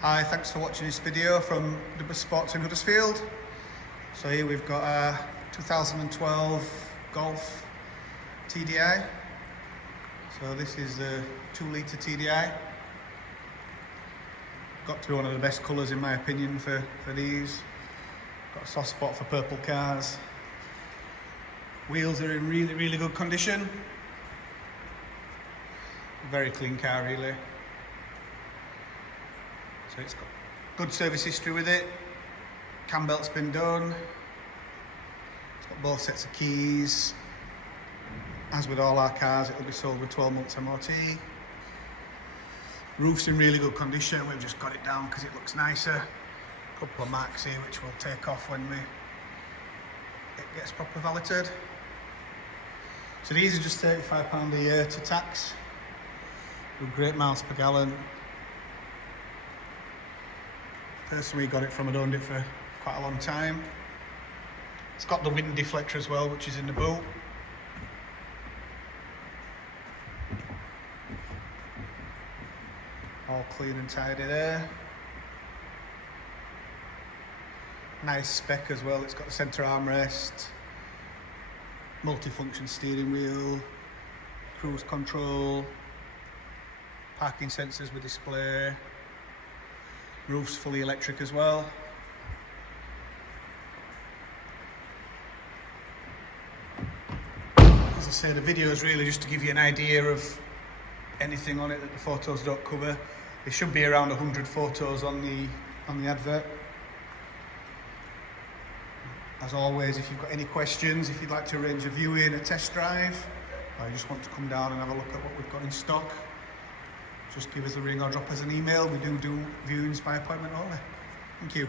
Hi, thanks for watching this video from the Sports in Huddersfield. So here we've got a 2012 Golf TDI. So this is the 2-litre TDI. Got to be one of the best colours in my opinion for these. Got a soft spot for purple cars. Wheels are in really good condition. Very clean car really. So it's got good service history with it. Cambelt's been done. It's got both sets of keys. As with all our cars, it'll be sold with 12 months MOT. Roof's in really good condition. We've just got it down because it looks nicer. A couple of marks here which we'll take off when it gets properly valeted. So these are just £35 a year to tax. With great miles per gallon. Personally got it from, I'd owned it for quite a long time. It's got the wind deflector as well, which is in the boot. All clean and tidy there. Nice spec as well, it's got the centre armrest, multifunction steering wheel, cruise control, parking sensors with display. Roof's fully electric as well. As I say, the video is really just to give you an idea of anything on it that the photos don't cover. There should be around 100 photos on the advert. As always, if you've got any questions, if you'd like to arrange a viewing, a test drive, or you just want to come down and have a look at what we've got in stock, just give us a ring or drop us an email. We do viewings by appointment only. Thank you.